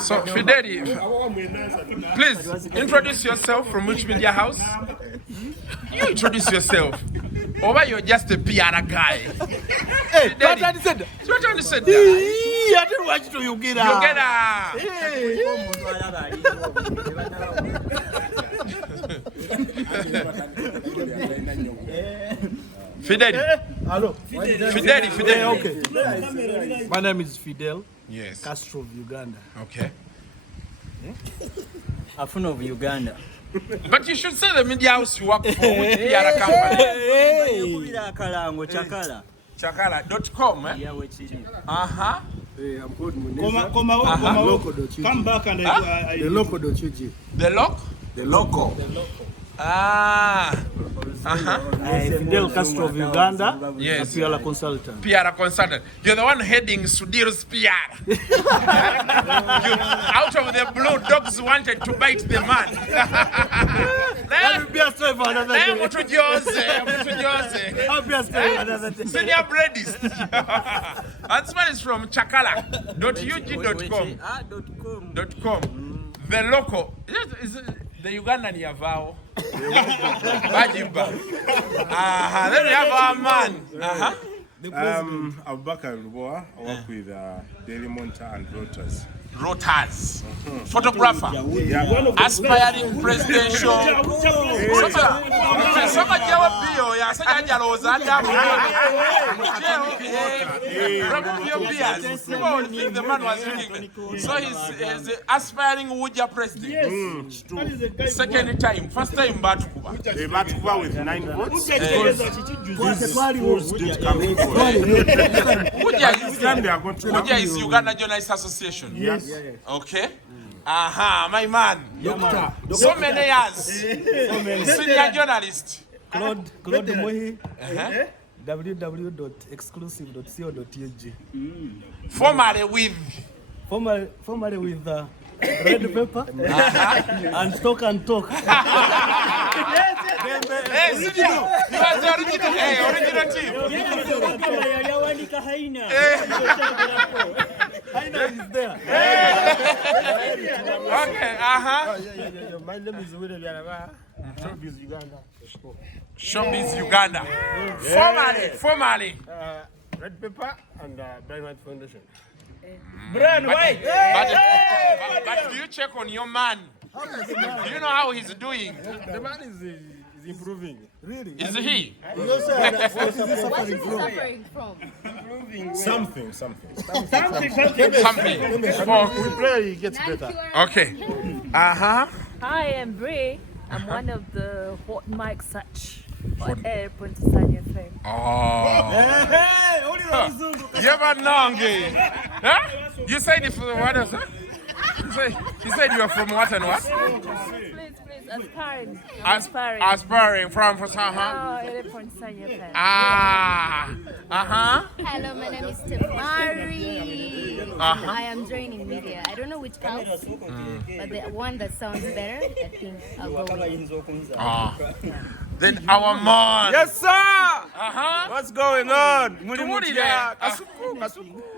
So, Fideli, please introduce yourself. From which media house? You introduce yourself. Or you're just a PR guy? Hey, what you said that? I didn't watch to you get out. Fideli. Hello. Fideli. Okay. My name is Fidel. Yes. Castro of Uganda. Okay. Afun of Uganda. But you should say the media house you work for. Which PR company? Chakala.com. Yeah, which is. Uh-huh. Come back and the local.ug. The lock? The local. Ah. Fidel Castro of Uganda. Yes. PR consultant. PR consultant. You're the one heading Sudhir's PR. Out of the blue, dogs wanted to bite the man. Let me be a story for another day. Senior breadist. That one is from chakala.ug.com. The local. Is it the Ugandan Yavao? Bajiba. Then we have our man. Abubakar Luboa. I work with Daily Monitor and Reuters. Photographer, aspiring presidential. The man was looking. So he's aspiring Wuja president. Second time, first time Batukuba with 9 votes. Wuja is Uganda Journalists Association. Yes. Okay. My man. So many years. Senior journalist. Claude Mohi. www.exclusive.co.ug. Formerly with Red Pepper and Talk and Talk. Hey, original. You are the original. Hey, original team. Haina is there. Okay, My name is William Yaraba. Showbiz Uganda. Showbiz Uganda. Formerly. Red Pepper and Diamond Foundation. But do you check on your man? Do you know how he's doing? The man is improving. Really? Is he? What is he suffering from? Something. Something. We pray he gets better. Okay. Hi, I'm Bray. I'm one of the hot mic such on air Pontisania FM. You said if what else? You said you are from what and what? Please, aspiring. Aspiring from Air Pontisania FM. Hello, my name is Tamari. I am joining media. I don't know which house, but the one that sounds better, I think I'll go with. Then our man. Yes, sir. What's going on?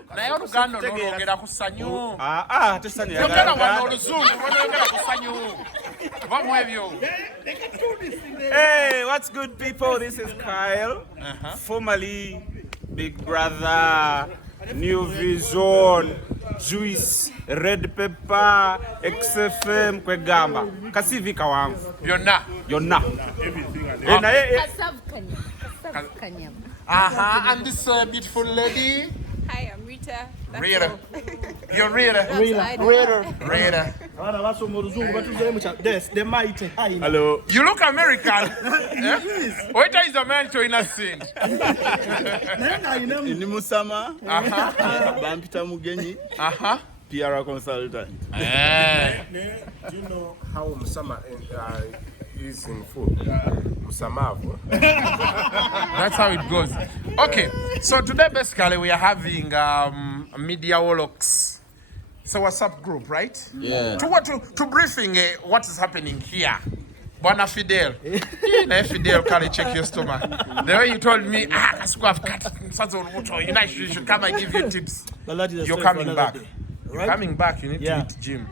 Naye Oluganda olwogera ku ssanyu. Tesanyu Yogera wano Oluzungu, olwogera ku ssanyu. Vamu ebyo. Hey, what's good, people? This is Kyle, formerly Big Brother, New Vision, Juice, Red Pepper, XFM, kwegamba. Kasivika wangu. Yonna. And this beautiful lady. Hi, I'm Rita. Rita. You're Rita. Hello. You look American. What is a man to innocent? Ini Musama. Bampita Mugenyi. PR consultant. Do you know how Musama is in full? Musamavu. That's how it goes. Okay, so today basically we are having media Wolox. It's a WhatsApp group, right? Yeah. To briefing what is happening here. Bwana Fidel. Fidel, can you check your stomach? The way you told me, I've cut you should come and give you tips. You're coming back. You're coming back, you need to hit gym.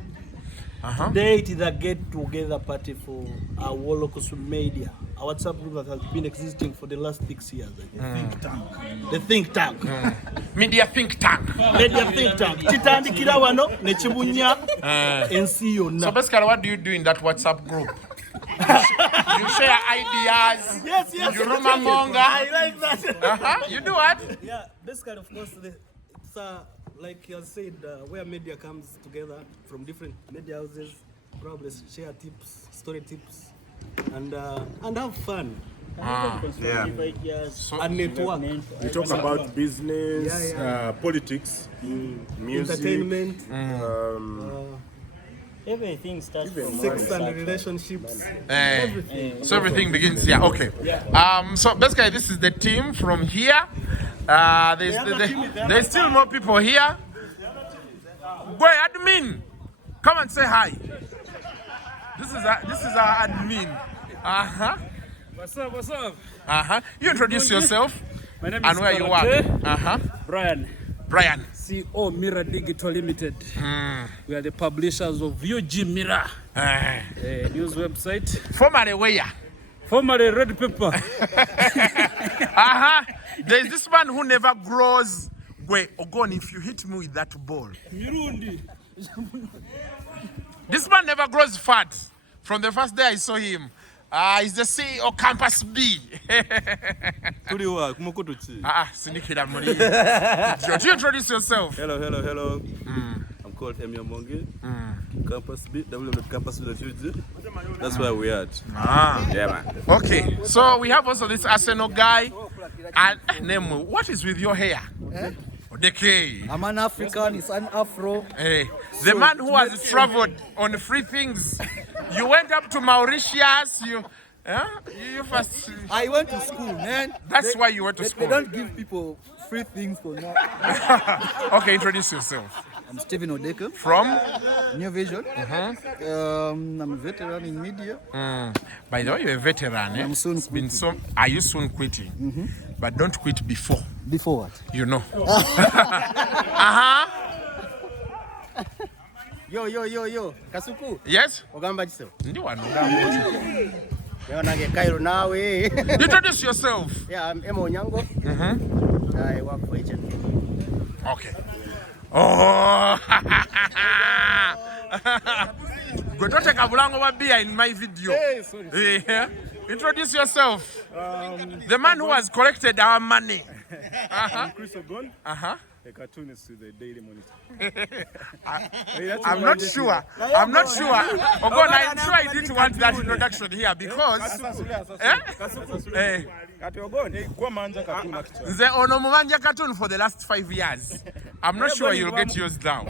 Today it is a get-together party for our Wolox media. Our WhatsApp group that has been existing for the last 6 years. The think tank. Media think tank. Media think tank. Chitandikira wano ne chibunya ensi yonna. So basically, what do you do in that WhatsApp group? You share ideas. Yes. You rumamonga. I like that. You do what? Yeah, basically, of course, it's like you said, where media comes together from different media houses, probably share tips, story tips, and have fun. And network. We talk about business, politics, music, entertainment, everything starts from sex and relationships. Everything. So everything begins here. Okay. So basically, this is the team from here. There's still more people here. Boy, admin, come and say hi. This is our admin. What's up? You introduce yourself. My name and is where you work. Brian. CEO Mirror Digital Limited. We are the publishers of UG Mirror, news website. Formerly where? Formerly Red Pepper. There's this man who never grows. Wait, Ogon, if you hit me with that ball. Mirundi. This man never grows fat. From the first day I saw him. He's the CEO of Campus B. Do you introduce yourself? Hello. I'm called Emil Mongi. Campus B, Campus B. That's where we are at. Yeah, man. Okay, so we have also this Arsenal guy. And Nemo, what is with your hair? Decay. I'm an African, it's an afro. Hey, the man who has traveled on free things. You went up to Mauritius. You first. I went to school, man. That's why you went to school. They don't give people free things for now. Okay, introduce yourself. I'm Stephen Odeke. From? New Vision. I'm a veteran in media. By the way, you're a veteran. I'm soon quitting. Are you soon quitting? But don't quit before. Before what? You know. Yo. Kasuku. Yes? Ogamba chiso. Introduce yourself. Yeah, I'm Emo Nyango. I work for HNP. Okay. Oh. Go to take a bulango beer in my video. Hey, sorry. Yeah. Introduce yourself. The man who has collected our money. I'm Chris Ogon. A cartoonist to the Daily Monitor. I'm not sure. Ogon, I'm sure I didn't want that introduction here because. The Onomanja cartoon for the last 5 years. I'm not sure you'll get yours down.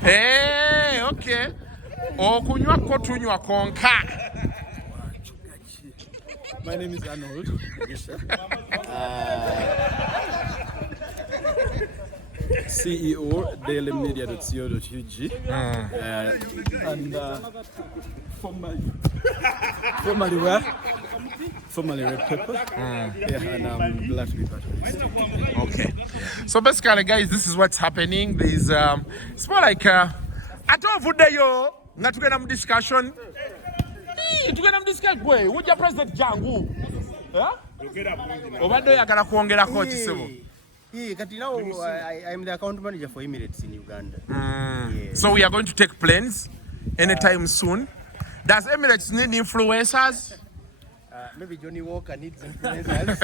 Hey, okay. Okunywa kotunywa konka. My name is Arnold. CEO dailymedia.co.ug and formerly where? Formerly Red Pepper. And I'm glad to be part of this. Okay. So basically, guys, this is what's happening. There's it's more like I don't vote yo. Not to get them discussion. To get them discussion, boy. Would you president Jangu? Huh? Over there, I gotta kuongera coach sebo. Now I'm the account manager for Emirates in Uganda. So we are going to take planes anytime soon. Does Emirates need influencers? Maybe Johnny Walker needs influencers.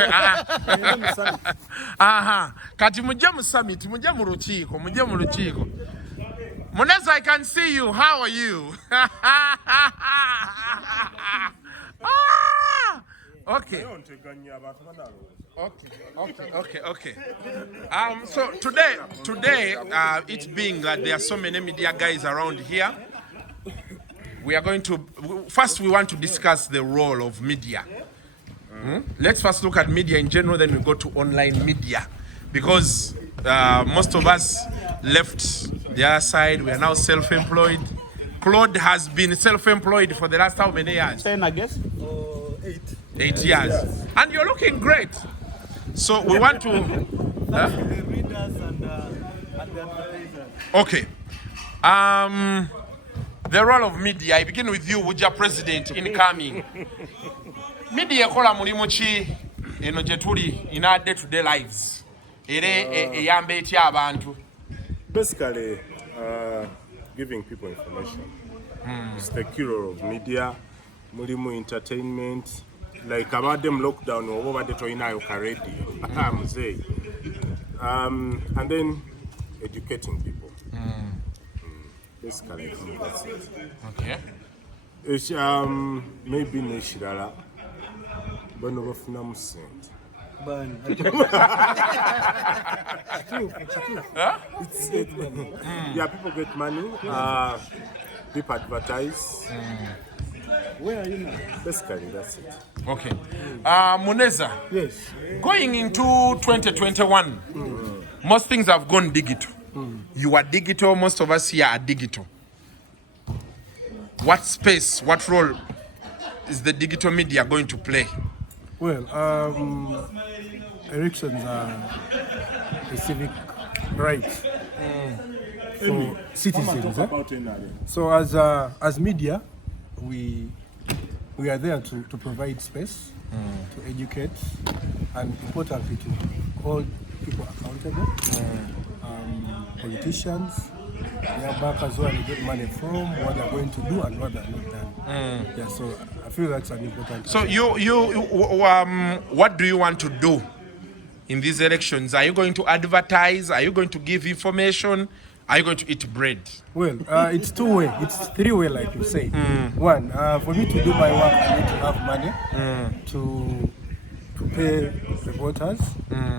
Kati muje mu summit, muje mu rukiiko. Muneza, I can see you. How are you? Okay. Okay. So today, it being that there are so many media guys around here, we are going to first we want to discuss the role of media. Let's first look at media in general, then we go to online media, because Most of us left the other side. We are now self-employed. Claude has been self-employed for the last how many years? 10, I guess. 8. 8 years. And you're looking great. So we want to... The readers and the advertisers. Okay. The role of media, I begin with you, Wuja President, incoming. Media kola mulimu ki eno gye tuli in our day-to-day lives. Eyamba etya abantu. Basically, giving people information. It's the key role of media, mulimu entertainment, like about them lockdown or over the toina radio. I'm saying. And then educating people. Basically, I think that's it. Okay. It's maybe Nishirala, but no Funam Saint. Yeah, people get money, people advertise. Where are you now? Basically, that's it. Okay. Muneza. Yes. Going into 2021, most things have gone digital. You are digital, most of us here are digital. What space, what role is the digital media going to play? Well, elections are a civic right for citizens. So as media, we are there to provide space, to educate, and importantly to hold people accountable. Politicians, they are back as well to get money from what they're going to do and what they're not done. Yeah, so I feel that's an important. So what do you want to do in these elections? Are you going to advertise? Are you going to give information? Are you going to eat bread? Well, it's two-way. It's three-way, like you say. One, for me to do my work, I need to have money to pay the voters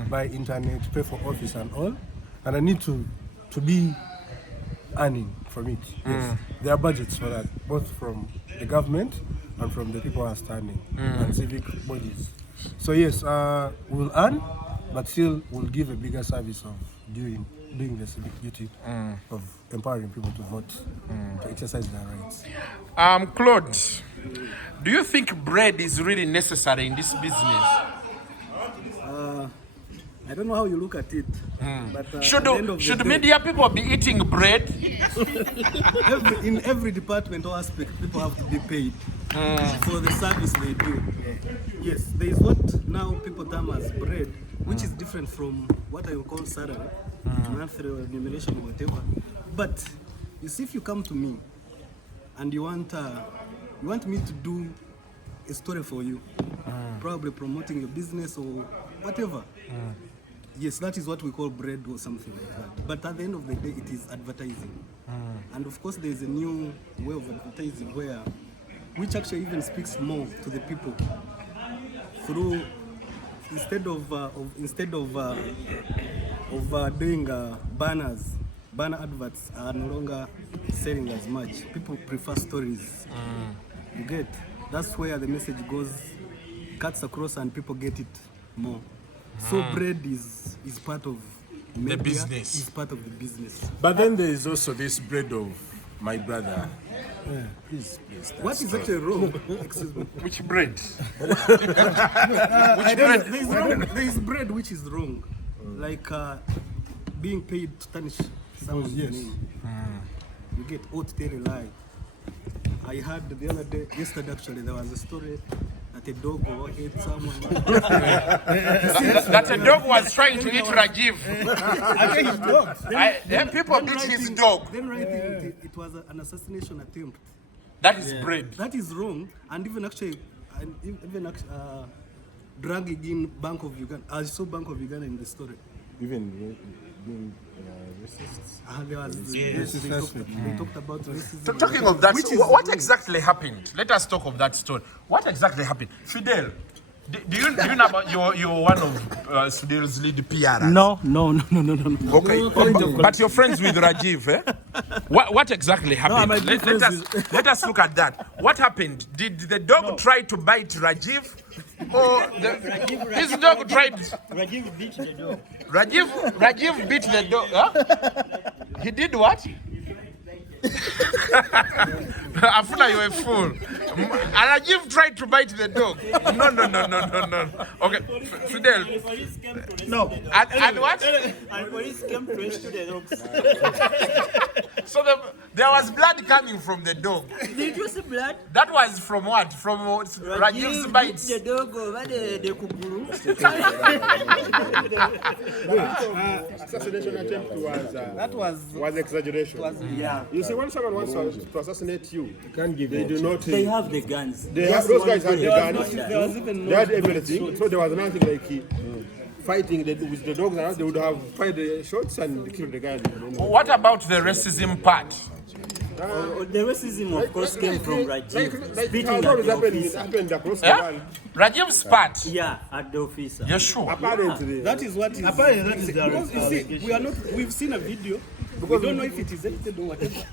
by internet, to pay for office and all, and I need to be earning from it. Yes. There are budgets for that, both from the government and from the people who are standing and civic bodies. So yes, we'll earn, but still we'll give a bigger service of doing the civic duty of empowering people to vote, to exercise their rights. Claude, do you think bread is really necessary in this business? I don't know how you look at it, but should media people be eating bread? In every department or aspect, people have to be paid for the service they do. Yes, there is what now people term as bread, which is different from what I will call salary, monthly remuneration, or whatever. But you see, if you come to me and you want me to do a story for you, probably promoting your business or whatever. Yes, that is what we call bread or something like that. But at the end of the day, it is advertising. And of course, there is a new way of advertising which actually even speaks more to the people. Through instead of doing banner adverts are no longer selling as much. People prefer stories. You get? That's where the message cuts across, and people get it more. So bread is part of media, the business. Is part of the business. But then there is also this bread of my brother. Please. What is actually wrong? Excuse me. Which bread? There is bread which is wrong, like being paid to tarnish someone's name. You get ought to tell a lie. I heard yesterday actually, there was a story that a dog ate someone. That a dog was trying to eat Rajiv. His dog. People beat his dog. Then writing it was an assassination attempt. That is bread. That is wrong, and even dragging in Bank of Uganda. I saw Bank of Uganda in the story. Even being racists. They talked about racism. Talking of that, what exactly happened? Let us talk of that story. What exactly happened? Fidel, do you know about you're one of Fidel's lead PR? No. Okay, but you're friends with Rajiv, eh? What exactly happened? Let us look at that. What happened? Did the dog try to bite Rajiv? or his dog tried. Rajiv beat the dog. Rajiv beat the dog. Huh? He did what? Afuna, you're a fool. Rajiv tried to bite the dog. No. Okay, Fidel. No. And what? And police came to rescue the dogs. So there was blood coming from the dog. Did you see blood? That was from what? From Rajiv's bites. The dog over the kukuru. Assassination attempt was exaggeration. Yeah. You see, when someone wants to assassinate you, they do not. They have the guns. Those guys had the guns. There was even They had everything. So there was nothing like fighting with the dogs around. They would have fired the shots and killed the guy. What about the racism part? The racism, of course, came from Rajiv. Like Beating it has always at the happened, officer. happened across the Yeah? world. Rajiv's part? Yeah, at the officer. You're sure? Apparently. That is what is. Apparently, that is the because you see, we are not. We've seen a video. We don't know if it is edited or whatever.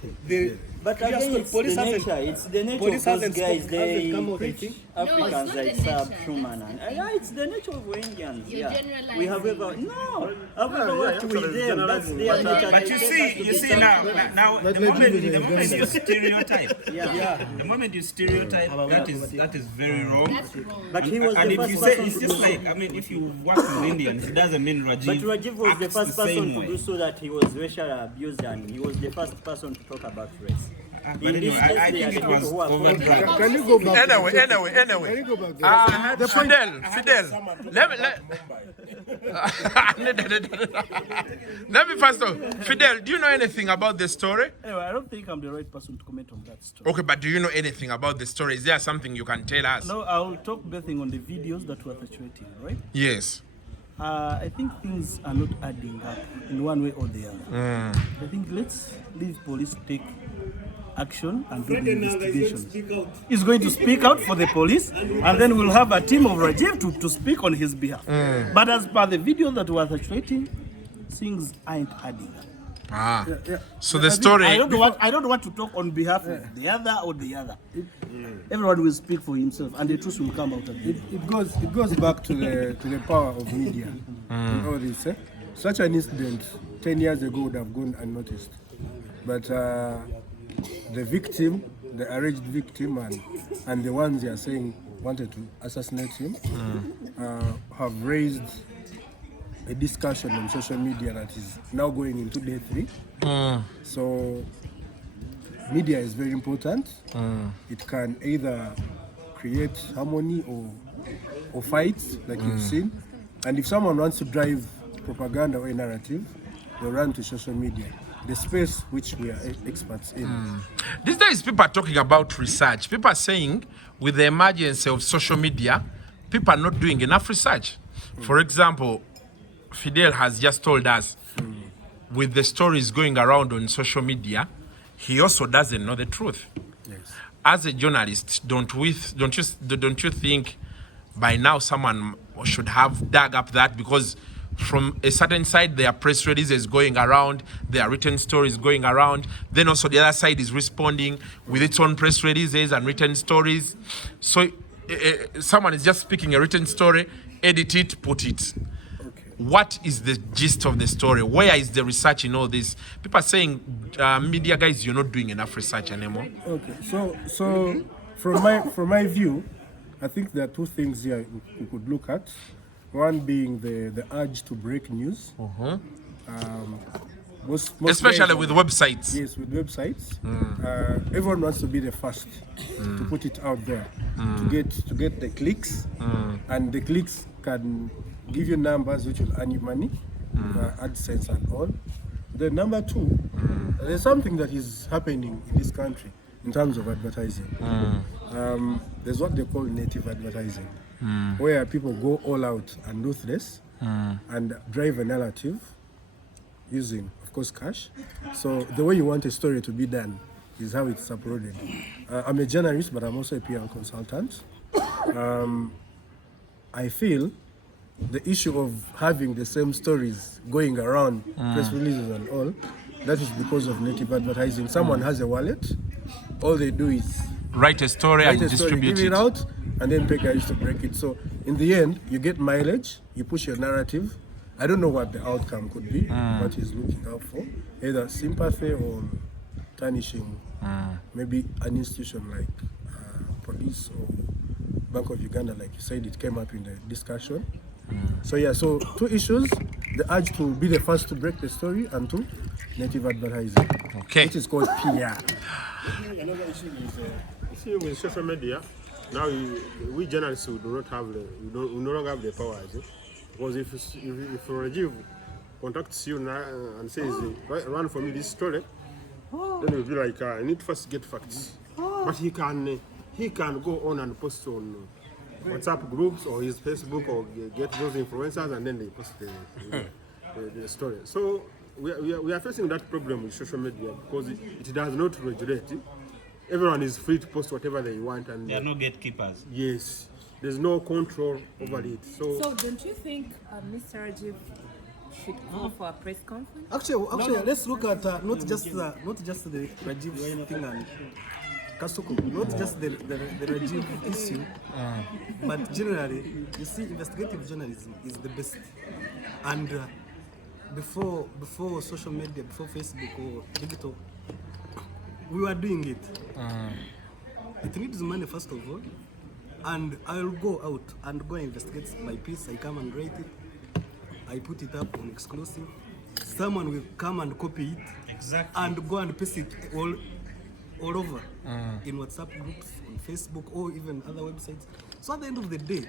But again, it's the nature. It's the nature of those guys. They preach Africans like subhuman. Yeah, it's the nature of Indians. Yeah, we have ever I've ever worked with them. That's their nature. But you see now the moment you stereotype, the moment you stereotype, that is very wrong. But he was and the if first you say person it's to just do like, I mean, if you work with Indians, it doesn't mean Rajiv. But Rajiv was the acts first the person same to way. do so that he was racially abused, and he was the first person to talk about race. But anyway, I think it was overdone. Can you go back? Anyway. Can you go back there? Fidel. Let me first off. Fidel, do you know anything about the story? Anyway, I don't think I'm the right person to comment on that story. Okay, but do you know anything about the story? Is there something you can tell us? No, I'll talk basing on the videos that were circulating, right? Yes. I think things are not adding up in one way or the other. I think let's leave police to take action and do the investigation. He's going to speak out for the police, and then we'll have a team of Rajiv to speak on his behalf. But as per the video that was circulating, things aren't adding up. So the story. I don't want to talk on behalf of the other or the other. Everyone will speak for himself, and the truth will come out of it. It goes back to the power of media. And all this, Such an incident 10 years ago would have gone unnoticed, but the victim, the alleged victim, and the ones they are saying wanted to assassinate him, have raised a discussion on social media that is now going into day 3. So media is very important. It can either create harmony or fights, like you've seen. And if someone wants to drive propaganda or a narrative, they run to social media, the space which we are experts in. These days, people are talking about research. People are saying, with the emergence of social media, people are not doing enough research. For example, Fidel has just told us, with the stories going around on social media, he also doesn't know the truth. Yes. As a journalist, don't you think by now someone should have dug up that? Because from a certain side, there are press releases going around, there are written stories going around. Then also the other side is responding with its own press releases and written stories. So someone is just speaking a written story, edit it, put it. What is the gist of the story? Where is the research in all this? People are saying, media guys, you're not doing enough research anymore. Okay, so from my view, I think there are two things here we could look at. One being the urge to break news. Most especially with websites. Yes, with websites. Everyone wants to be the first to put it out there, to get the clicks, and the clicks can give you numbers which will earn you money, AdSense and all. Then number 2, there's something that is happening in this country in terms of advertising. There's what they call native advertising, where people go all out and ruthless and drive a narrative using, of course, cash. So the way you want a story to be done is how it's uploaded. I'm a journalist, but I'm also a PR consultant. I feel the issue of having the same stories going around, press releases and all, that is because of native advertising. Someone has a wallet, all they do is write a story and distribute give it out, and then pay guys to break it. So in the end, you get mileage, you push your narrative. I don't know what the outcome could be, what he's looking out for, either sympathy or tarnishing maybe an institution like police or Bank of Uganda, like you said, it came up in the discussion. So yeah, so two issues, the urge to be the first to break the story and two, native advertising. Okay. Which is called PR. Another issue is with social media. Now we journalists do not have we no longer have the power, because if Rajiv contacts you now and says run for me this story, then you'll be like I need to first get facts. But he can go on and post on WhatsApp groups or his Facebook or get those influencers and then they post the story. So we are facing that problem with social media because it does not regulate. Everyone is free to post whatever they want, and there are no gatekeepers. Yes, there's no control over it. So don't you think Mr. Rajiv should go for a press conference? Actually, let's look at not just the Rajiv thing and Kasuku, not just the Rajiv issue, but generally, you see, investigative journalism is the best. And before social media, before Facebook or digital, we were doing it. It needs money first of all, and I'll go out and go investigate my piece. I come and write it. I put it up on exclusive. Someone will come and copy it, and go and paste it all over in WhatsApp groups, on Facebook, or even other websites. So at the end of the day,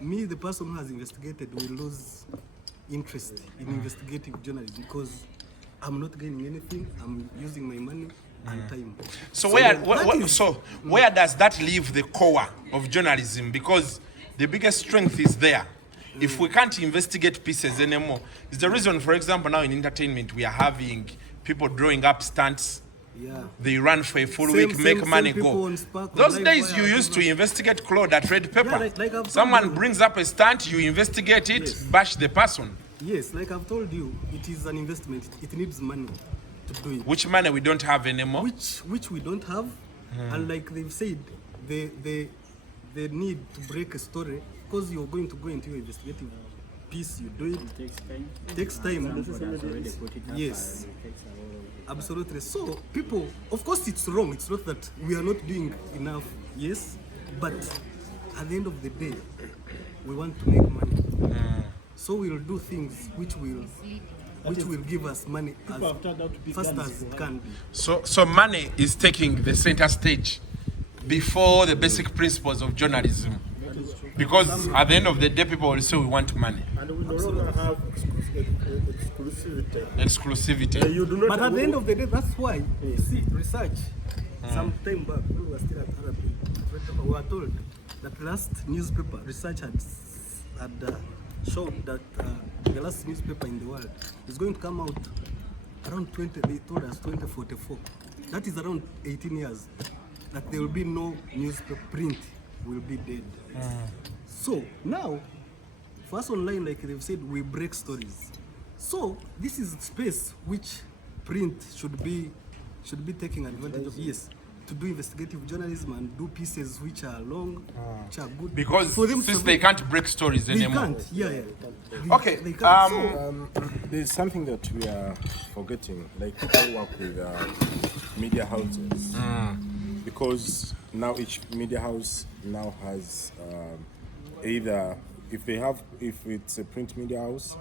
me, the person who has investigated, will lose interest in investigative journalism because I'm not gaining anything. I'm using my money and time. So where does that leave the core of journalism? Because the biggest strength is there. If we can't investigate pieces anymore, it's the reason, for example, now in entertainment we are having people drawing up stunts. Yeah. They run for a full week, make money, go. Those days you used to investigate Claude at Red Pepper. Someone brings up a stunt, you investigate it, bash the person. Yes, like I've told you, it is an investment. It needs money to do it. Which money we don't have anymore? Which we don't have. And like they've said, they need to break a story because you're going to go into your investigative piece, you do it. It takes time. Yes. Absolutely. So people, of course it's wrong. It's not that we are not doing enough, yes, but at the end of the day, we want to make money. So we'll do things which will give us money as fast as it can be. So money is taking the center stage before the basic principles of journalism. Because at the end of the day, people will say we want money. And we no longer have exclusivity. But at the end of the day, that's why, you see, research, some time back, we were still at Arab, we were told that last newspaper research had showed that the last newspaper in the world is going to come out around they told us 2044. That is around 18 years, that there will be no newspaper, print will be dead. So now, for us online, like they've said, we break stories. So this is space which print should be taking advantage of. Yes, to do investigative journalism and do pieces which are long, which are good. Because for them since they can't break stories anymore. They can't. Yeah. Okay. They can't. There's something that we are forgetting. Like people who work with media houses, because now each media house now has either if it's a print media house,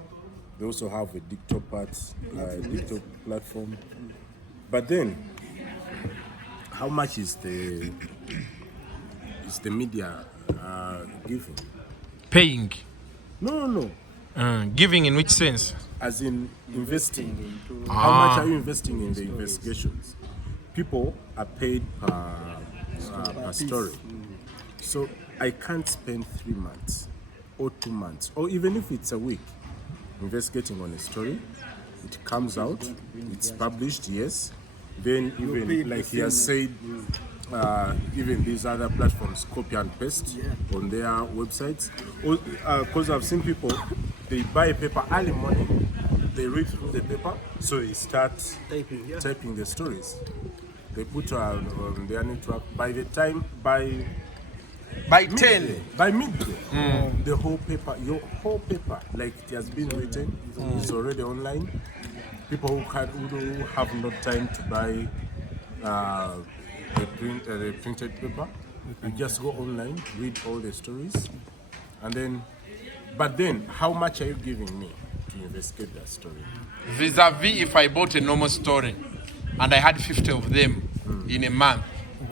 they also have a digital platform. But then, how much is the media giving? Paying? No. Giving in which sense? As in investing. How much are you investing in the investigations? People are paid per story. So I can't spend 3 months or 2 months, or even if it's a week, investigating on a story. It comes out, it's published, yes. Then even like he has said, even these other platforms copy and paste on their websites. Because I've seen people, they buy a paper early morning, they read through the paper, so they start typing the stories. They put on their network. By By 10. By midday. The whole paper, your whole paper, like it has been written, is already online. People who have no time to buy the printed paper, you just go online, read all the stories, and then. But then, how much are you giving me to investigate that story? Vis-a-vis if I bought a normal story and I had 50 of them in a month,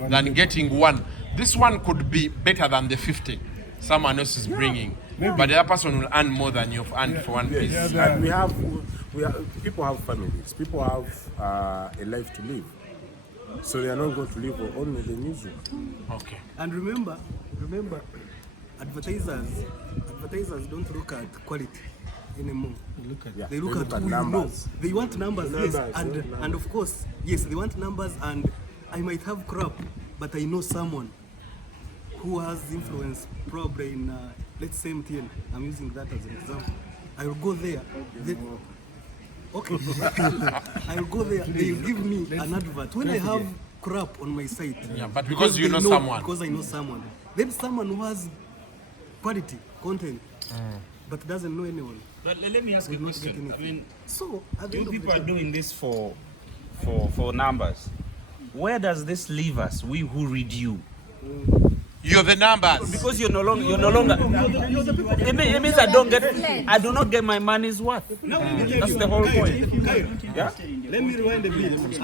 than getting one. This one could be better than the 50 someone else is bringing, but the other person will earn more than you've earned for one piece. And we have people have families, people have a life to live, so they are not going to live on only the newsroom. Okay. And remember, advertisers don't look at quality anymore. They look at numbers. They want numbers, yes, and of course, yes, they want numbers. And I might have crap, but I know someone who has influence, probably in let's say MTN. I'm using that as an example. I will go there. Okay. I will go there. They will give me an advert when I have crap on my site. Yeah, but because you know someone. Because I know someone. Then someone who has quality content, but doesn't know anyone. But let me ask you a question. I mean, so you people are doing this for numbers. Where does this leave us? We who read you. You're the numbers. Because you're no longer. It means I do not get my money's worth. That's the whole point. Yeah. Let me rewind a bit.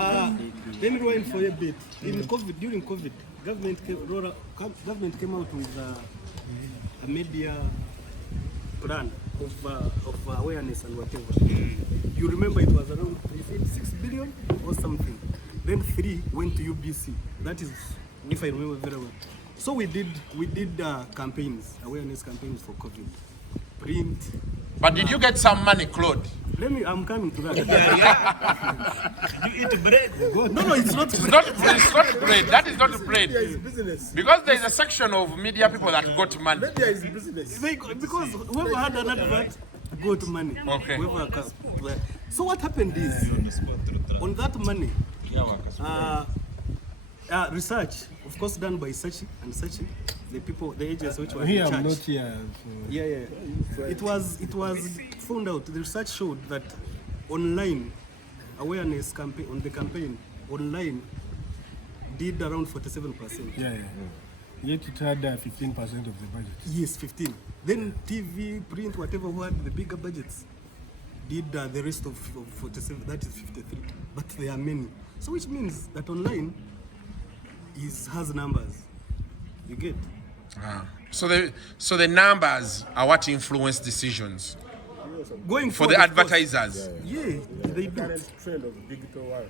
Let me rewind for a bit. In COVID, during COVID, government came out with a media plan of awareness and whatever. You remember it was around 6 billion or something. Then 3 went to UBC. That is, if I remember very well. So we did campaigns, awareness campaigns for COVID. Print. But did you get some money, Claude? I'm coming to that. You eat bread? No, it's not bread. It's not bread. That is not bread. Because there is a section of media people that got money. Media is business. Because whoever had an advert got money. Okay. So what happened is, on that money, research, of course, done by Sachi and Sachi, the agents which were in charge. I'm not here. It was found out. The research showed that online awareness campaign on the campaign online did around 47%. Yet it had 15% of the budget. Yes, 15. Then TV, print, whatever, who had the bigger budgets did the rest of 47. That is 53. But there are many. So which means that online has numbers. You get? So the numbers are what influence decisions. Going for the advertisers. Yeah, they do. Trend of digital world.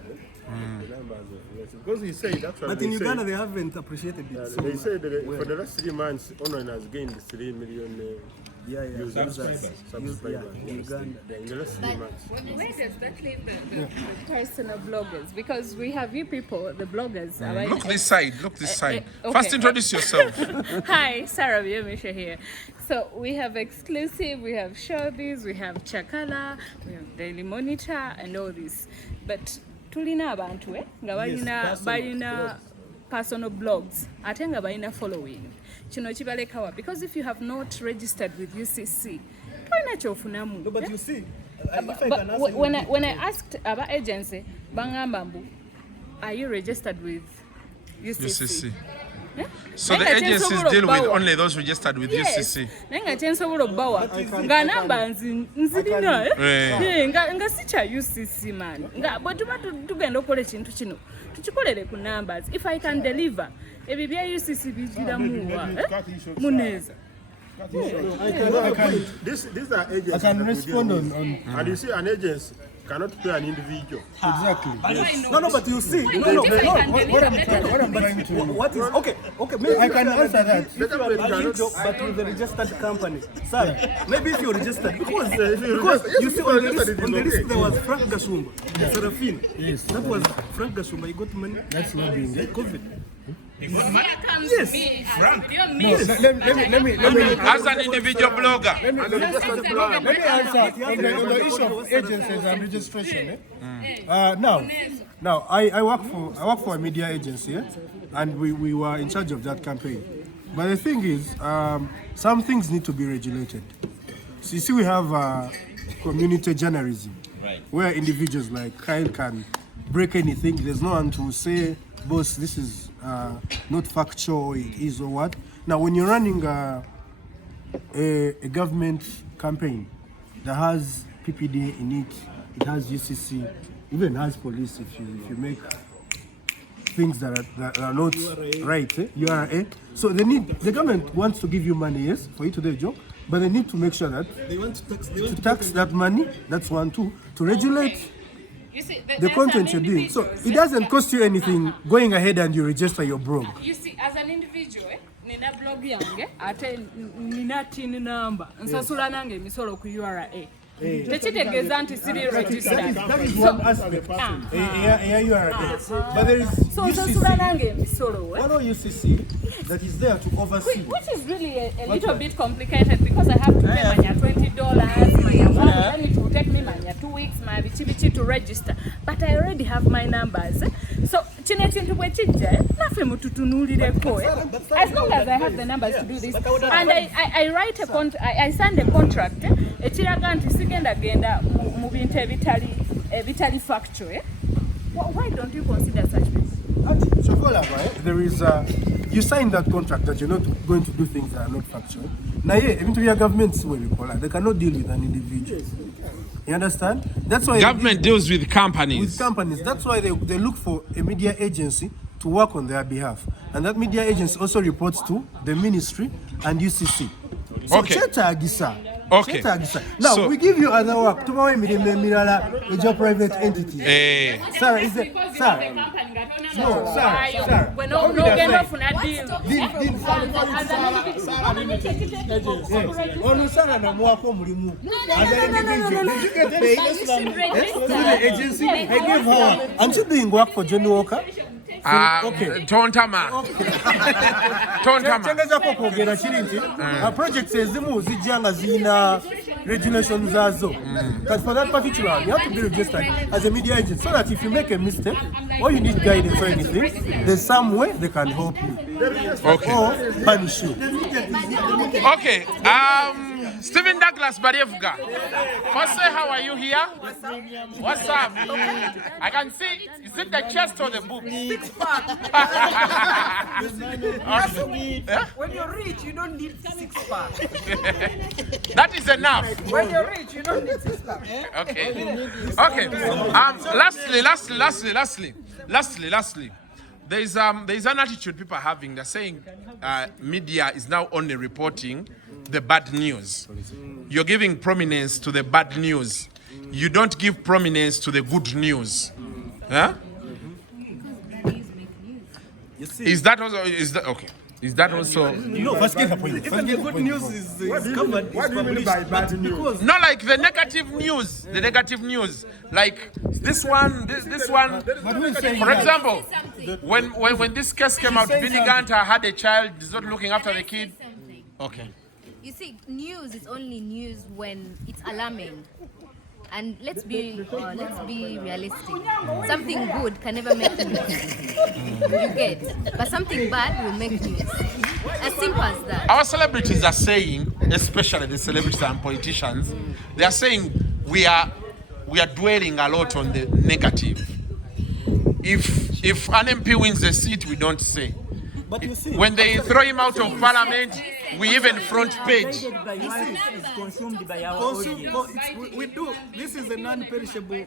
The numbers because he said actually. But in Uganda they haven't appreciated it. So they said that for the last 3 months, online has gained 3 million. Subscribers. In Uganda. In the last 3 months. Where does that leave the personal bloggers? Because we have you people, the bloggers. Look this side. Okay. First, introduce yourself. Hi, Sarah Biomisha here. So we have Exclusive, we have Showbiz, we have Chakala, we have Daily Monitor, and all this. But tulina abantu nga balina personal blogs ate nga balina following. Kino kibalekawa because if you have not registered with UCC, tolina kyofunamu. No, but you see, when I asked about agency, bangamba mbu, are you registered with UCC? Yeah? So the agencies deal with only those registered with UCC. Nenga chensobola obawa nga namba nzirina nga sicha UCC man nga bwetuma tugenda okola ekintu kino tukikolere ku numbers. If I can deliver ebyo bya UCC bigira muwa muneza. These are agents. I can respond on. And you see, an agency cannot pay an individual. Exactly. Yes. No, but you see, what I'm trying to. What is okay? Maybe I can answer that. But with a registered company, sir. Maybe if you're registered, because you see on the list there was Frank Gashumba, Serafine. Yes. That was Frank Gashumba. He got money. That's not being COVID. Yes. Frank. Let me As an individual blogger. Let me answer on the issue of agencies and registration. Now I work for a media agency, and we were in charge of that campaign. But the thing is, some things need to be regulated. So you see, we have community journalism, Right. where individuals like Kyle can break anything. There's no one to say, boss, this is not factual, it is or what. Now, when you're running a government campaign that has PPD in it, it has UCC, even has police if you make things that are not right, URA. So the government wants to give you money, yes, for you to do a job, but they need to make sure that They want to tax that money, that's one, two, to regulate You see, the content you're doing. So it doesn't cost you anything going ahead and you register your blog. You see, as an individual, nina blog yange, ate nina tin number, nsasula nange emisolo ku URA. Tekitegeeza nti siri registered. That is one aspect. Yeah, you are right. But there is So nsasula nange emisolo. one UCC that is there to oversee. Which is really a little bit complicated because I have to pay manya $20, manya one, then it will take me manya 2 weeks, my bichi to register. But I already have my numbers. So chine chintu bwe kijja nafe mututunulireko. As long as I have the numbers to do this, and I write I signed a contract. Ekiraga nti sigenda genda mu bintu ebitali factual. Why don't you consider such things? There is you sign that contract that you're not going to do things that are not factual. Now, even to your governments, they cannot deal with an individual. You understand? That's why Government deals with companies. With companies. That's why they look for a media agency to work on their behalf, and that media agency also reports to the ministry and UCC. So Okay. Okay. Now So- we give you other work. Tomorrow with your private entity. Sir, is it sir? No, sir. When no get off on a deal. Aren't you doing work for Johnny Walker? Okay. Tontama. Kyengezako kwogera kiri nti projects ezimu zijja nga zirina regulations zazo. But for that particular one, you have to be registered as a media agent so that if you make a mistake or you need guidance or anything, there's some way they can help you. Okay. Or punish you. Okay. Stephen Douglas Barevga. First, say how are you here? What's up? I can see. Is it the chest or the boobs? When you're rich, you don't need six-pack. That is enough. When you're rich, you don't need six-pack. Okay. Okay. Lastly. There's an attitude people are having. They're saying media is now only reporting the bad news. You're giving prominence to the bad news. You don't give prominence to the good news. Huh? Is that also okay? Is that also No, even the good news is covered. What do you mean by bad news? not like the negative news? The negative news, like this one. For example, when this case came out, Vinny Ganta had a child. Is not looking after the kid. Okay. You see, news is only news when it's alarming. And let's be realistic. Something good can never make news. You get, but something bad will make news. As simple as that. Our celebrities are saying, especially the celebrities and politicians, they are saying we are dwelling a lot on the negative. If an MP wins the seat, we don't say. But you see, When they throw him out of parliament, we even front page. Is consumed by our audience. we do. This is a non-perishable,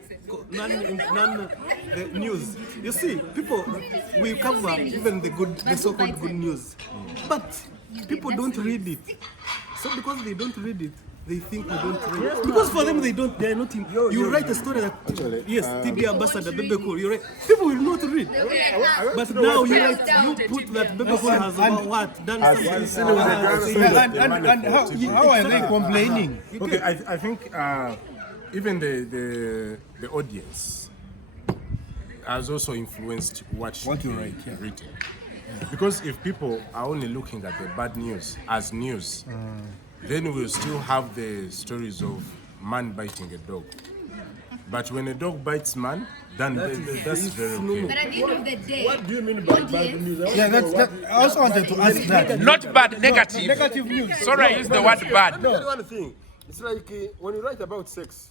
news. You see, people, we cover even the so-called good news, but people don't read it. So because they don't read it, they think we don't read. Because for them, they are not. You write a story that yes, TB ambassador Bebe Cool. You write, people will not read. But now you put that Bebe Cool has what done something. And how are they complaining? Okay, I think even the audience has also influenced what you write. Written. Because if people are only looking at the bad news as news, then we'll still have the stories of man biting a dog. But when a dog bites man, then that's very okay. But at the end of the day, What do you mean by bad news? Yeah, I also wanted to ask that. Not bad, negative. Negative news. Sorry, I used the word bad. No. One thing, it's like when you write about sex,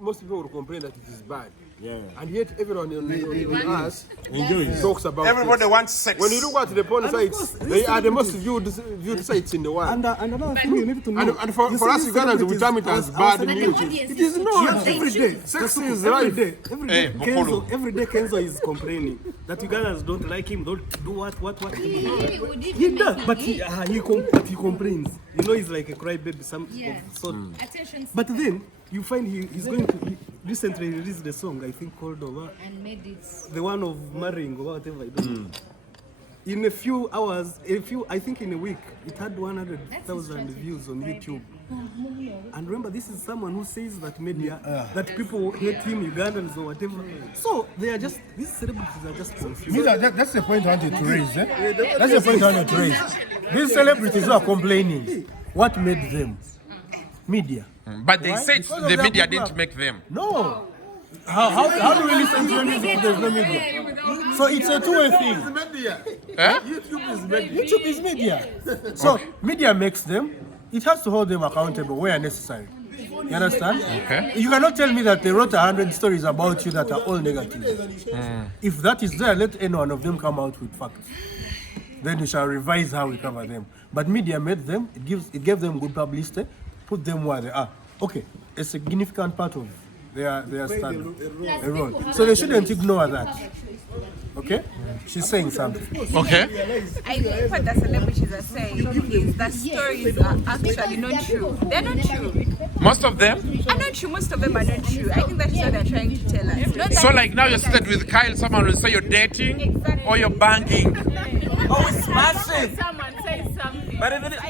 most people will complain that it is bad. Yeah. And yet everyone on us enjoys talks about Everybody sex. wants sex. When you look at the porn sites, they are the most viewed sites in the world. And another thing you need to know. And for us Ugandans, we term it as bad news. It is not every day. Sex is life. Every day Kenzo is complaining that Ugandans don't like him, don't do what. He does, but he complains. You know, he's like a crybaby, some sort. Attention. But then you find he's going to. He recently released a song, I think, called And made it. the one of marrying or whatever. I don't know. In a few hours, I think in a week, it had 100,000 views on YouTube. And remember, this is someone who says that media, that people hate him, Ugandans or whatever. So they are just, these celebrities are just confused. That's the point I wanted to raise. That's the point I wanted to raise. These celebrities are complaining. What made them? Media. But they said the media didn't make them. No. How do we listen to your music if there's no media? So it's a two-way thing. YouTube is media. So media makes them. It has to hold them accountable where necessary. You understand? Okay. You cannot tell me that they wrote 100 stories about you that are all negative. If that is there, let any one of them come out with facts. Then we shall revise how we cover them. But media made them. It gave them good publicity. Put them where they are. Okay, a significant part of their standard. A role. So they shouldn't ignore that. Okay? She's saying something. Okay. I think what the celebrities are saying is that stories are actually not true. They're not true. Most of them? Are not true. Most of them are not true. I think that's what they're trying to tell us. Not So that like now you're seated with Kyle, someone will say you're dating or you're banging. Oh, it's massive. someone says something. But even if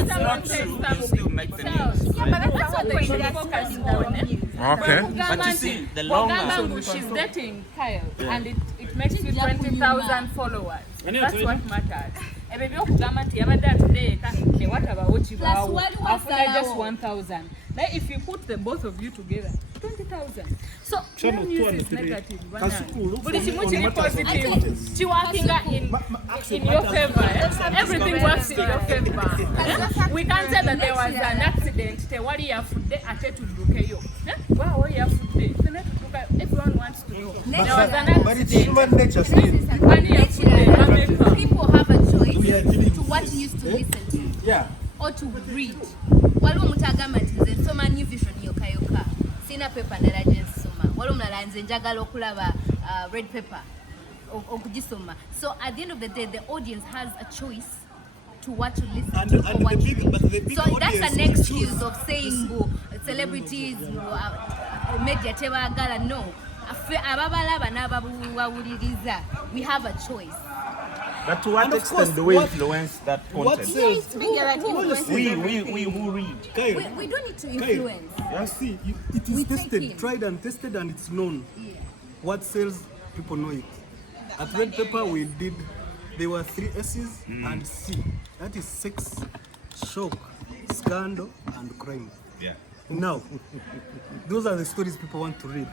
it's not true, you still make the news. Yeah, but that's what they should focus on. Okay. But you see, the longer... She's dating Kyle, and it makes you 20,000 followers. That's what matters. Ebebe okugamba nti yabadde atudeeka tewatabawo kibaawo afuna just 1,000. Now if you put the both of you together, 20,000. So no news is negative. Buli kimu kiri positive. Kiwakinga in your favor. Everything works in your favor. We can't say that there was an accident. Tewali yafudde ate tuddukeyo. Waawo yafudde. Everyone wants to know. There was an accident. But it's human nature still. People have a choice to what news to listen to. Yeah. Or to read. Waliwo mutagamba nti nze nsoma New Vision yoka. Sina paper ndala gye nsoma. Waliwo mulala nze njagala okulaba red paper okugisoma. So at the end of the day, the audience has a choice to what to listen to or what to read. So that's an excuse of saying celebrities, media tebagala. No. Ababalaba n'ababawuliriza. We have a choice. But to what extent do we influence that content? We who read. We don't need to influence. You see, it is tested, tried and tested, and it's known. What sells, people know it. At Red Pepper, there were 3 S's and C. That is sex, shock, scandal, and crime. Yeah. Now, those are the stories people want to read.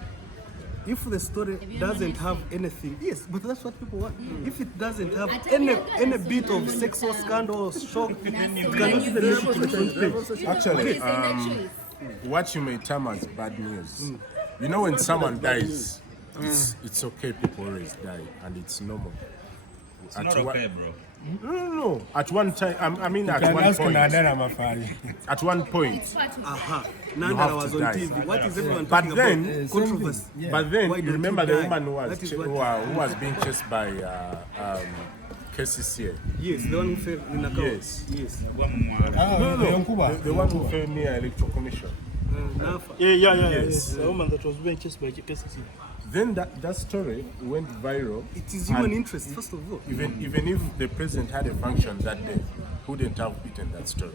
If the story doesn't have anything, yes, but that's what people want. If it doesn't have any bit of sexual scandal or shock, it cannot even make it to the front page. Actually, what you may term as bad news, you know, when someone dies, it's okay, people always die, and it's normal. It's not okay, bro. No. At one time, I mean, at one point. At one point. Nandala was on TV. What is everyone talking about? Controversy. But then, you remember the woman who was being chased by KCCA? Yes, the one who fell in a car. Yes. No. The one who fell near Electoral Commission. Yes. The woman that was being chased by KCCA. Then that story went viral. It is human interest, first of all. Even if the president had a function that day, wouldn't have written that story.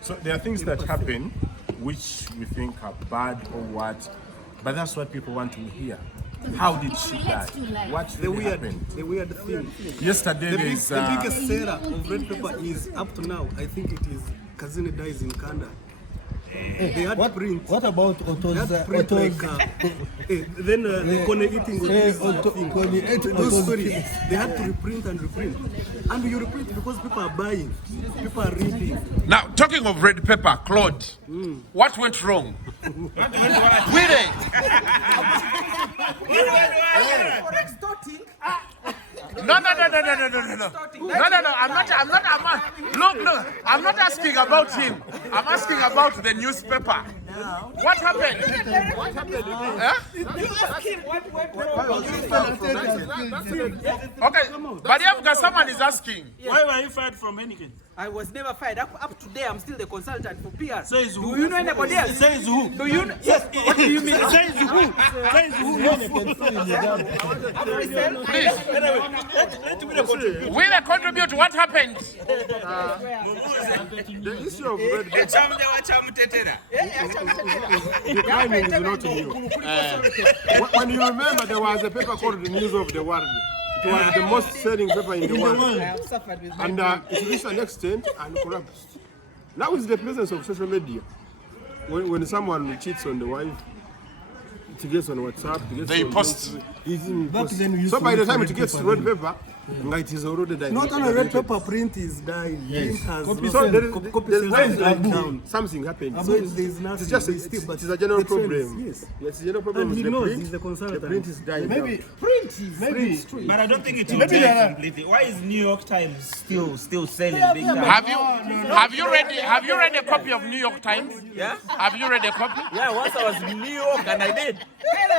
So there are things that happen which we think are bad or what, but that's what people want to hear. How did she die? What really happened? The weird thing. Yesterday the biggest seller of Red Pepper is up to now. I think it is Kazini dies in Kanda. They had to print. What about They had to print like, then Kone eating those stories. They had to reprint and reprint. And you reprint because people are buying, people are reading. Now, talking of red pepper, Claude, what went wrong? With it? No. I'm not asking about him. I'm asking about the newspaper. What happened? Okay, but someone is asking. Why were you fired from Heineken? I was never fired. Up today, I'm still the consultant for PR. Says who? Do you know anybody else? Says who? Do you know? Yes. What do you mean? Says who? Says who? Please. Will I contribute to what happened? The issue of red pepper. The timing is not new. When you remember, there was a paper called The News of the World. It was the most selling paper in the world. And it reached an extent and collapsed. Now is the presence of social media. When someone cheats on the wife, it gets on WhatsApp, they post. So by the time it gets to red paper, it is already dying. Not only red paper, print is dying. Print has something happened. So there's nothing. It's just it's a general problem. Yes, it's a general problem. And he with knows, the print. he's the consultant. The print is dying. Maybe print is maybe. But I don't think it will die completely. Why is New York Times still selling big time? Have you read a copy of New York Times? Yeah. Have you read a copy? Yeah, once I was in New York and I did.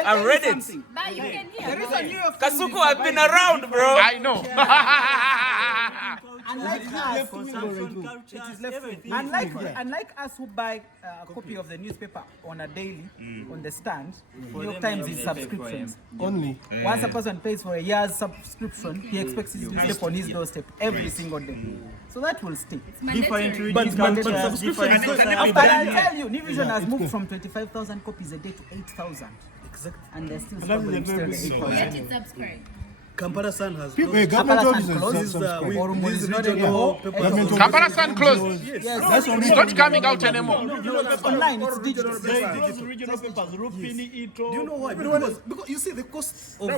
I read it. But you can hear. There is a New York Kasuku, I've been around, bro. I know. Unlike us who buy a copy of the newspaper on a daily, on the stand, New York Times is subscriptions. Only. Once a person pays for a year's subscription, he expects his newspaper on his doorstep every single day. So that will stay. But subscription is not. After I tell you, New Vision has moved from 25,000 copies a day to 8,000. Exactly. And they're still struggling to sell the 8,000. Subscribe. Kampala Sun has Kampala Sun closed. Kampala Sun closed. Yes. It's not coming out anymore. No, it's online. It's digital. Regional papers, do you know why? Because you see the cost of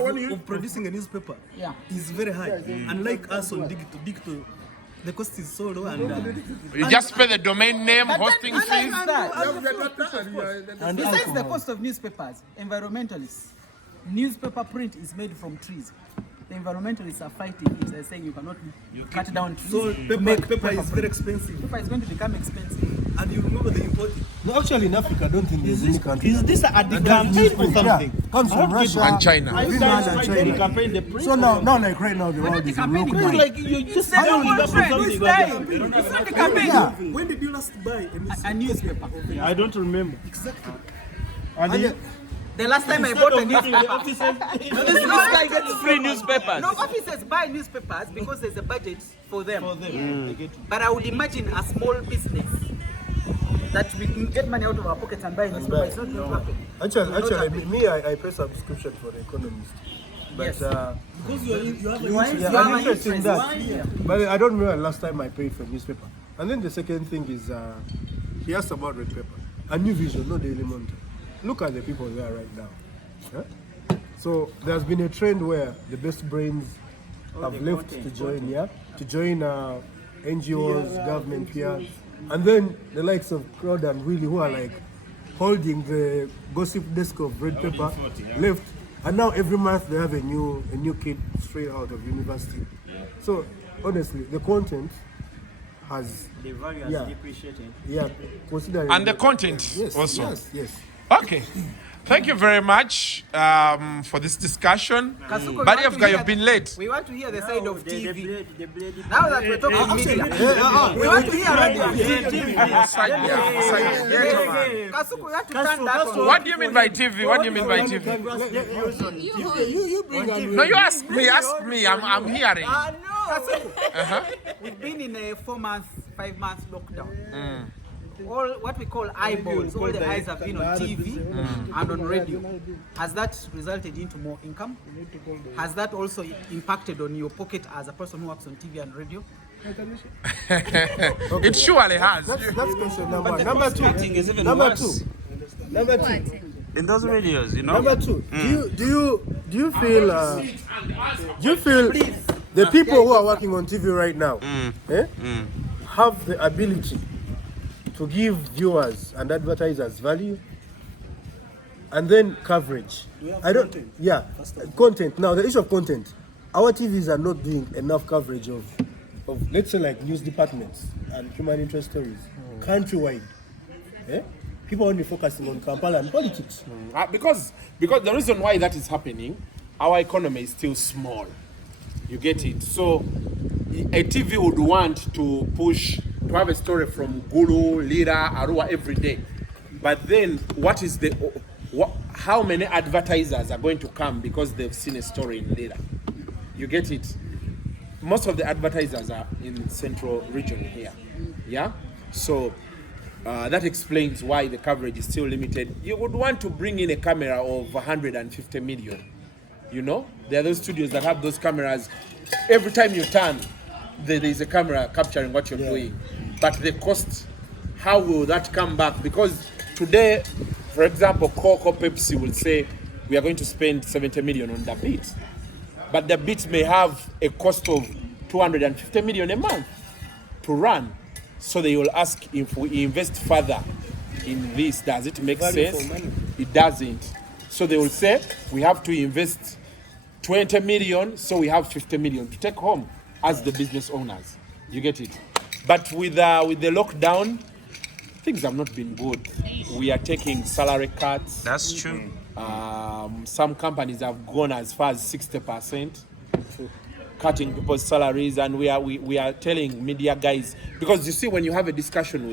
producing a newspaper is very high. Unlike us on digital, the cost is so low and you just pay the domain name, hosting fees. And besides the cost of newspapers, environmentalists, newspaper print is made from trees. The environmentalists are fighting it. They're saying you cannot cut down trees. So paper is very expensive. Paper is going to become expensive. And you remember the importing? No, actually in Africa, I don't think there's any country. Is this a campaign or something? Comes from Russia and China. Finland and China. So now like right now, the world is local. It's like you just said It's not the campaign. When did you last buy a newspaper? I don't remember. Exactly. And the last time I bought a newspaper, this guy gets free newspapers. No, officers buy newspapers because there's a budget for them. But I would imagine a small business that we can get money out of our pockets and buy a newspaper. It's not going to happen. Actually, me, I pay subscription for The Economist. But Yes. Because you have I'm interested in that. But I don't remember last time I paid for newspaper. And then the second thing is, he asked about red paper. A New Vision, not Daily Monitor. Look at the people there right now. Huh? So there's been a trend where the best brains have left to join, NGOs, government PRs, and then the likes of Crowd and Willie, who are like holding the gossip desk of red paper, left, and now every month they have a new kid straight out of university. So honestly, the content has the value has depreciated. Considering and the content also. Yes. Okay. Thank you very much for this discussion. Kasuko, Bariafka, you've been late. We want to hear the side of TV. Now that we're talking media, we want to hear radio. Kasuko, we have to turn that on. What do you mean by TV? What do you mean by TV? No, you ask me. I'm hearing. We've been in a 4-month, 5-month lockdown. All what we call eyeballs, all the eyes have been on TV and on radio. Has that resulted into more income? Has that also impacted on your pocket as a person who works on TV and radio? It surely has. That's question number one. Number two. Cutting is even Number worse. two. Number two. In those radios, you know. Number two. Do you feel the people who are working on TV right now have the ability to give viewers and advertisers value and then coverage? Content. Now the issue of content. Our TVs are not doing enough coverage of let's say like news departments and human interest stories countrywide. People only focusing on Kampala and politics. Because the reason why that is happening, our economy is still small. You get it? So a TV would want to have a story from Gulu, Lira, Arua every day. But then how many advertisers are going to come because they've seen a story in Lira? You get it? Most of the advertisers are in central region here. Yeah? So that explains why the coverage is still limited. You would want to bring in a camera of 150 million. You know, there are those studios that have those cameras. Every time you turn, there is a camera capturing what you're doing. But the cost, how will that come back? Because today, for example, Coke or Pepsi will say, we are going to spend 70 million on the beat. But the beat may have a cost of 250 million a month to run. So they will ask, if we invest further in this, does it make sense? It doesn't. So they will say, we have to invest 20 million, so we have 50 million to take home as the business owners. You get it? But with the lockdown, things have not been good. We are taking salary cuts. That's true. Some companies have gone as far as 60%. Cutting people's salaries, and we are telling media guys, because you see, when you have a discussion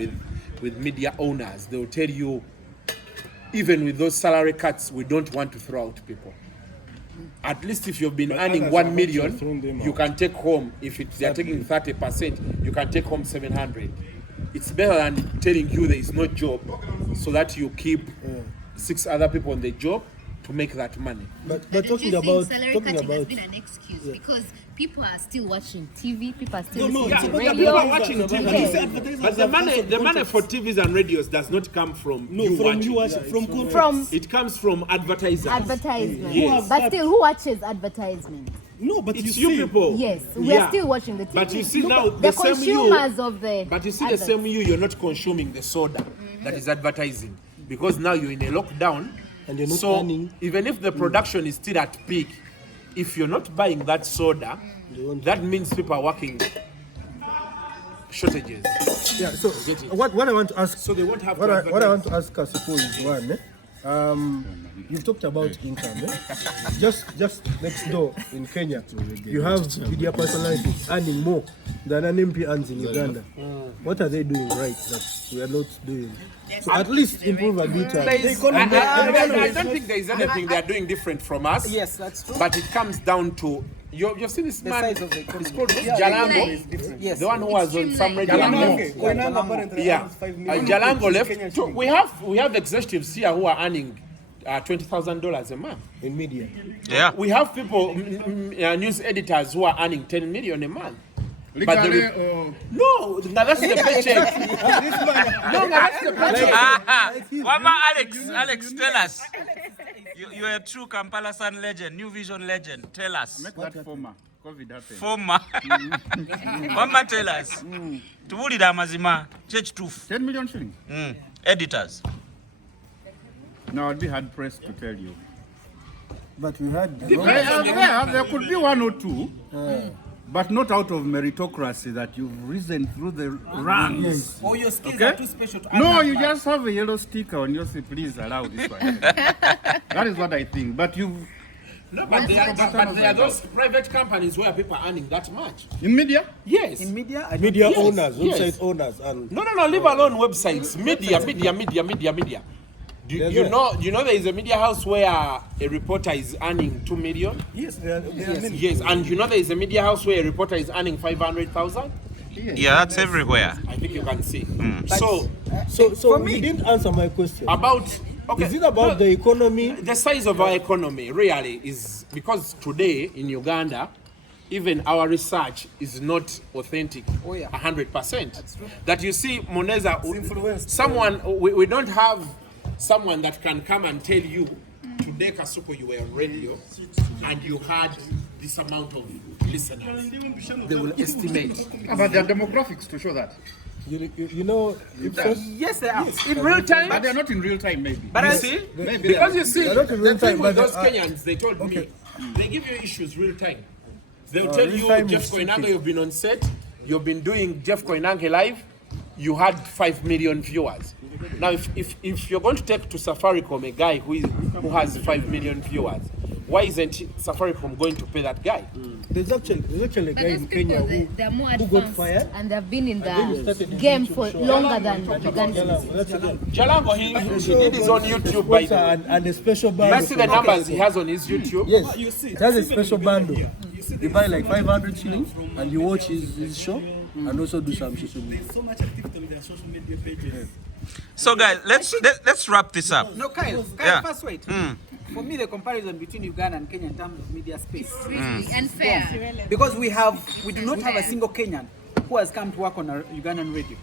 with media owners, they will tell you, even with those salary cuts, we don't want to throw out people. At least if you've been earning 1 million, you can take home, if they are taking 30%, you can take home 700. It's better than telling you there is no job, so that you keep 6 other people on the job to make that money. But talking about salary cutting has been an excuse because people are still watching TV, people are still listening to radio. People are watching TV. But the money for TVs and radios does not come from it comes from advertisers. Advertisement. Yes. But still, who watches advertisement? No, but it's you people. Yes, we are still watching the TV. But you see now, the consumers of the. But you see the same you're not consuming the soda that is advertising, because now you're in a lockdown. And you're not earning. Even if the production is still at peak, if you're not buying that soda, that means people are working shortages. Yeah. So what I want to ask. So they won't have. What I want to ask Kasipo is one. You've talked about income. Just next door in Kenya, you have media personalities earning more than an MP earns in Uganda. What are they doing right that we are not doing? So at least improve a bit. I don't think there is anything they are doing different from us. Yes, that's true. But it comes down to you've seen this man. Size of the economy. It's called Jalango. Yes. The one who was on some radio. Jalango left. So we have executives here who are earning $20,000 a month in media. Yeah. We have people, news editors who are earning 10 million a month. No, now that's the paycheck. No, that's the paycheck. Wama Alex, tell us. You're a true Kampala Sun legend, New Vision legend. Tell us. Make that former. COVID happened. Former. Wama, tell us. Tubulira amazima. Church tooth. 10 million shillings. Editors. No, I'd be hard pressed to tell you. But we had. There could be one or two. But not out of meritocracy that you've risen through the ranks. Yes. Or your skills are too special to No, you just have a yellow sticker on your seat. Please allow this one. That is what I think. But you. No, but there are those private companies where people are earning that much. In media? Yes. In media? Media owners, website owners. And No, leave alone websites. Media. Do you know there is a media house where a reporter is earning 2 million? Yes, there are many. Yes, and you know there is a media house where a reporter is earning 500,000? Yeah, that's everywhere. I think you can see. So you didn't answer my question. Is it about the economy? The size of our economy really is because today in Uganda, even our research is not authentic 100%. That you see, Moneza, someone, we don't have someone that can come and tell you, today Kasuko, you were on radio and you had this amount of listeners. They will estimate. But there are demographics to show that. You know, yes, they are. In real time? But they're not in real time, maybe. But you see? Because you see, not in real the thing time, with but those Kenyans, they told me, they give you issues real time. They'll tell you, time Jeff is Koinange, tricky. you've been on set, you've been doing Jeff Koinange live, you had 5 million viewers. Now, if you're going to take to Safaricom a guy who has 5 million viewers, why isn't Safaricom going to pay that guy? There's actually a guy in Kenya they're more who got fired. and they've been in the game for longer than Ugandans. Jalango, he did his own YouTube by the way. And a special bundle. You see the numbers he has on his YouTube? Yes, it has a special bundle. You buy like 500 shillings and you watch his show and also do some social media. So much activity on their social media pages. So guys, let's wrap this up. No, Kyle, Yeah. first wait. For me, the comparison between Uganda and Kenya in terms of media space Really unfair. because we do not have a single Kenyan who has come to work on a Ugandan radio.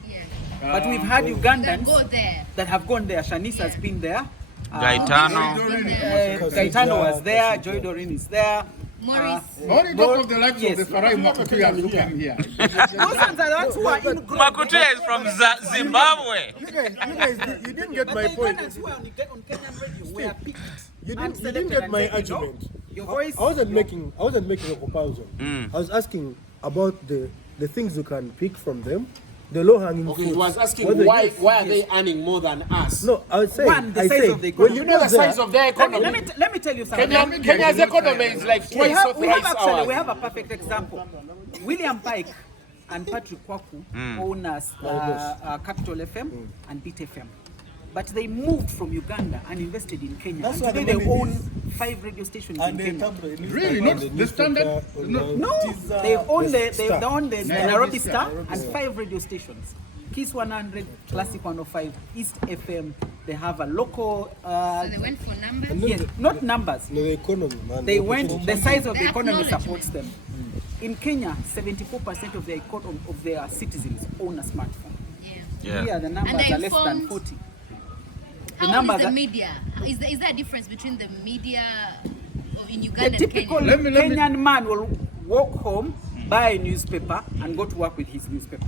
But we've had Ugandans Go there. that have gone there. Shanice has been there. Gaetano. Gaetano was there. Joy Doreen is there. Maurice. Only talk of the likes yes. of the Farai Makutuya who came here. Those ones are the ones who are in group. Makutuya is from Zimbabwe. You guys, you didn't get But my the point. Ugandans who are on Kenyan radio were picked. You and didn't selected get and my said, you know, argument. your voice. I wasn't making a comparison. I was asking about the things you can pick from them, the low-hanging fruits. Okay, he was asking Whether why yes, are they earning more than us? No, I would say The size of the economy. when You know the size of their economy. Let me tell you something. Kenya's economy is like twice or we have thrice actually ours. we have a perfect example. William Pike and Patrick Kwaku own Capital FM and Beat FM. But they moved from Uganda and invested in Kenya. That's and why today the they money own is- 5 radio stations And in they Kenya. Really? Not the standard? No, they own the Nairobi Star and 5 radio stations. Kiss 100, Classic 105, East FM. They have a local. So they went for numbers. Yes, not numbers. No, the economy, man. They went. The size of the The economy acknowledgement. supports them. In Kenya, 74% of their citizens own a smartphone. Here, the numbers And are less than informed. 40. How is the media? Is there a difference between the media in The Uganda and typical Kenya? Kenyan man will walk home, buy a newspaper, and go to work with his newspaper.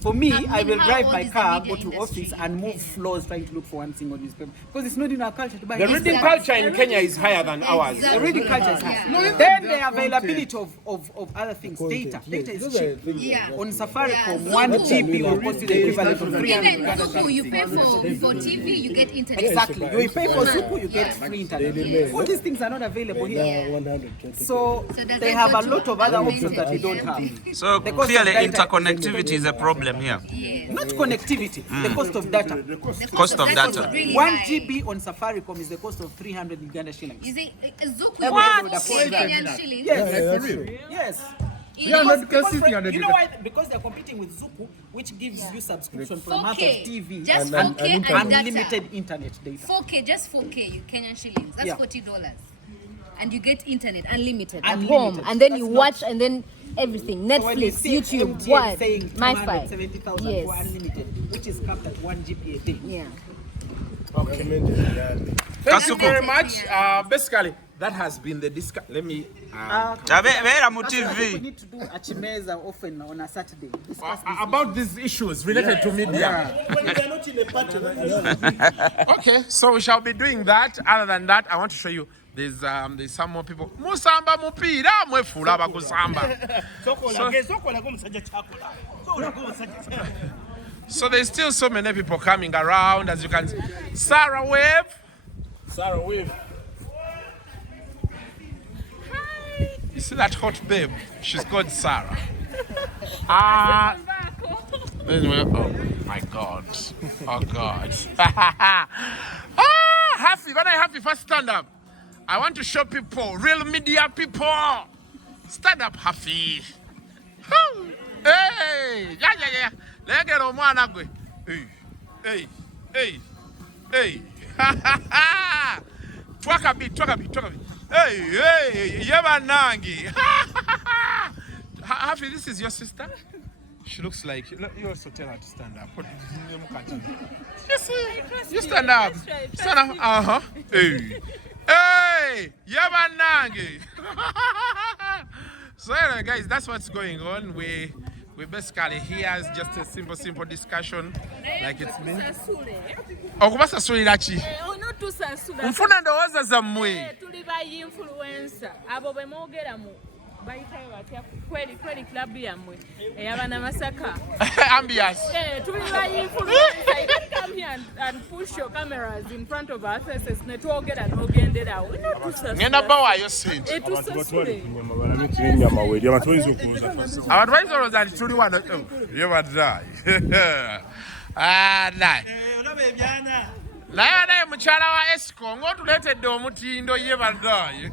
For me, I will how drive old my is the car, media go to industry office, and move floors trying to look for one single newspaper. Because it's not in our culture to buy The reading newspapers. culture in Kenya is higher than ours. The reading culture is high. Yeah. Then the availability of other things, data. Data is cheap. Yeah. On Safaricom, Yeah, 1 Zuku. GB will cost you the equivalent of 300 Even Uganda Zuku, you shillings. pay for TV, you get internet. Exactly. You pay for Zuku, you get free internet. All these things are not available here. 100. So So does they that have go a to lot of other the options that we don't have. So The cost of clearly data- interconnectivity is a problem here. Not connectivity, the cost of data. The Cost of that data. is really 1 high. GB on Safaricom is the cost of 300 Uganda shillings. Is it Zuku? Everybody would What? afford that. Kenyan shillings? Yes, That's for real. yes. Yeah, not Because because 300 you know why? Because they're competing with Zuku, which gives you subscription for a month of 4K. TV Just and 4K and data. unlimited internet data. 4K, just 4K, you Kenyan shillings. That's Yeah. $40. And you get internet unlimited, Unlimited. at home. And then That's you not- watch and then everything. So when you Netflix, see YouTube, MTN what? saying My-Fi. 270,000 Yes. for unlimited, which is capped at 1 GB a day. Yeah. Thank you very much. Basically, that has been the discussion. Let me. Vera mu We TV. need to do a chimeza often on a Saturday. Discuss this About these issues related to media. When they're not in a party, Okay, so we shall be doing that. Other than that, I want to show you. There's some more people. Musamba mupira mwefula bakusamba. So there's still so many people coming around, as you can see. Sarah wave. Sarah wave. Hi. You see that hot babe? She's called Sarah. Oh my God. Oh God. Happy. When I happy, first stand up. I want to show people, real media people. Stand up, happy. Hey, yeah. Let get on one agwe. Hey. Talk a bit. Hey, Yabanangi. Happy, this is your sister? She looks like you also tell her to stand up. You stand up. Stand up. Uh-huh. Hey. Hey, Yabanangi. So anyway, guys, that's what's going on. We basically here is just a simple discussion, like it's been. Okubasa sulirachi. Ono tusasula. Mfuna ndowooza zammwe. Tuli ba influencer. Abo bemwogera mu bayitayo batya kweli club yammwe. Eyabana Masaka. Ambiance. Tuli ba influencer. You don't come here and push your cameras in front of our faces. Netwogera n'ogendera. Ono tusasula. Ngenda bawayo sente. Tusasule. Abantu bayizoloza nti tuli wano. Yebaddayi. Naye naye mukyala wa Esco ng'otuleetedde omutindo ye baddayi.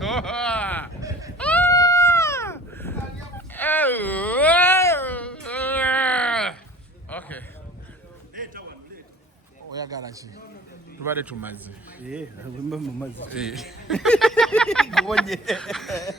Okay. Oyagala ki? Tubadde tumaze. Mumaze.